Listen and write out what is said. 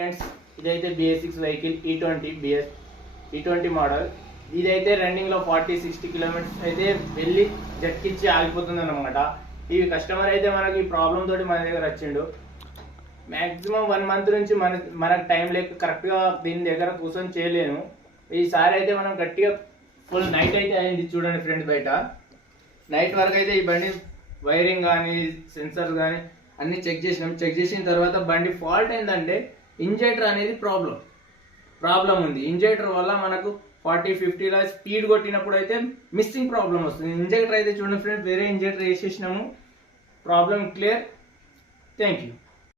Friends ఇదైతే BS6 vehicle E20 model. ఇదైతే రన్నింగ్లో 40-60 కిలోమీటర్స్ అయితే వెళ్ళి జట్కిచ్చి ఆగిపోతుంది అనమాట. ఈ కస్టమర్ అయితే మనకి ఈ ప్రాబ్లం తోటి మన దగ్గర వచ్చిండు. మ్యాక్సిమం 1 మంత్ నుంచి మనకు టైం లేక కరెక్ట్గా దీని దగ్గర కూర్చొని చేయలేను. ఈసారి అయితే మనం గట్టిగా ఫుల్ నైట్ అయితే అయింది. చూడండి ఫ్రెండ్స్, బయట నైట్ వరకు అయితే ఈ బండి వైరింగ్ కానీ సెన్సర్స్ కానీ అన్నీ చెక్ చేసినాం. చెక్ చేసిన తర్వాత బండి ఫాల్ట్ ఏంటంటే ఇంజెక్టర్ అనేది ప్రాబ్లం ఉంది. ఇంజెక్టర్ వల్ల మనకు 40-50 స్పీడ్ కొట్టినప్పుడు అయితే మిస్సింగ్ ప్రాబ్లం వస్తుంది. ఇంజెక్టర్ అయితే చూడండి ఫ్రెండ్స్, వేరే ఇంజెక్టర్ వేసేసినాము. Problem clear. Thank you.